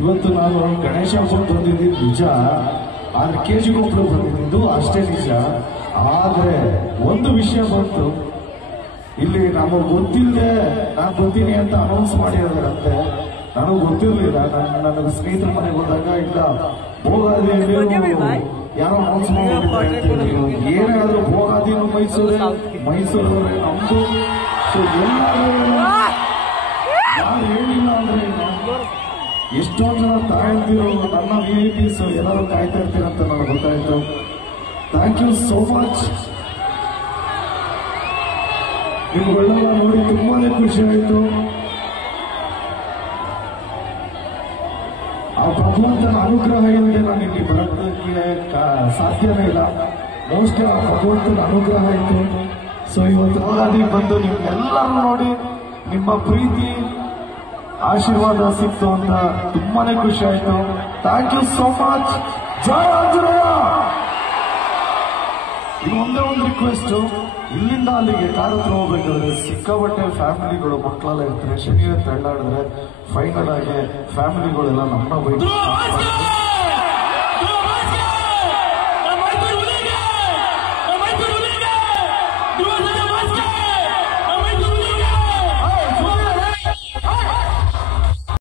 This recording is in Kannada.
ಇವತ್ತು ನಾನು ಗಣೇಶ ಹಬ್ಬ ಬಂದಿದ್ದು ನಿಜ, ಆದ್ರೆ ಕೆಜಿ ಒಬ್ರು ಬಂದಿದ್ದು ಅಷ್ಟೇ ನಿಜ. ಆದ್ರೆ ಒಂದು ವಿಷಯ ಬಂತು, ಇಲ್ಲಿ ನಮಗೆ ಗೊತ್ತಿಲ್ಲದೆ ನಾನು ಬರ್ತೀನಿ ಅಂತ ಅನೌನ್ಸ್ ಮಾಡಿದಾರಂತೆ. ನನಗೆ ಗೊತ್ತಿರ್ಲಿಲ್ಲ. ನನ್ನ ಸ್ನೇಹಿತರ ಮನೆಗೆ ಹೋದಾಗ ಇಲ್ಲ ಭೋಗಾದಿಯಲ್ಲಿ ಯಾರೋ ಅನೌನ್ಸ್ ಮಾಡಿದ್ದಾರೆ, ಏನಾದ್ರೂ ಭೋಗಾದಿನ ಮೈಸೂರವ್ರೆ ನಮ್ದು. ಸೊ ಎಲ್ಲರೂ ಯಾರು ಹೇಳಿಲ್ಲ ಅಂದ್ರೆ ಎಷ್ಟೊಂದು ಜನ ತಾಯಂದಿರು ನನ್ನ VIPs ಎಲ್ಲರೂ ಕಾಯ್ತಾ ಇರ್ತೀರಂತ ನನಗೆ ಗೊತ್ತಾಯ್ತು. Thank you so much. ನಿಮ್ಗಳೆಲ್ಲ ನೋಡಿ ತುಂಬಾನೇ ಖುಷಿ ಆಯ್ತು. ಆ ಭಗವಂತನ ಅನುಗ್ರಹ ಇಲ್ಲದೆ ನಾನು ಇಲ್ಲಿ ಬರೋದಕ್ಕೆ ಸಾಧ್ಯನೇ ಇಲ್ಲ. ಮೋಸ್ಟ್ಲಿ ಆ ಭಗವಂತನ ಅನುಗ್ರಹ ಇತ್ತು. ಸೊ ಇವತ್ತು ಹೋರಾಡಿ ಬಂದು ನಿಮ್ಗೆಲ್ಲರೂ ನೋಡಿ ನಿಮ್ಮ ಪ್ರೀತಿ ಆಶೀರ್ವಾದ ಸಿಕ್ತು ಅಂತ ತುಂಬಾನೇ ಖುಷಿ ಆಯ್ತು. Thank you so much. ಜೈ ಆಂಜನೇಯ. ಇನ್ನೊಂದೇ ಒಂದು ರಿಕ್ವೆಸ್ಟ್, ಇಲ್ಲಿಂದ ಅಲ್ಲಿಗೆ ಕಾರ್ ಹತ್ರ ಹೋಗ್ಬೇಕಾದ್ರೆ ಸಿಕ್ಕಾಪಟ್ಟೆ ಫ್ಯಾಮಿಲಿಗಳು ಮಕ್ಕಳೆಲ್ಲ ಇರ್ತಾರೆ. ಶನಿವಾರ ತಳ್ಳಾಡಿದ್ರೆ ಫೈನಲ್ ಆಗಿ ಫ್ಯಾಮಿಲಿಗಳೆಲ್ಲ ನಮ್ಮನ್ನ ಬೈಕ್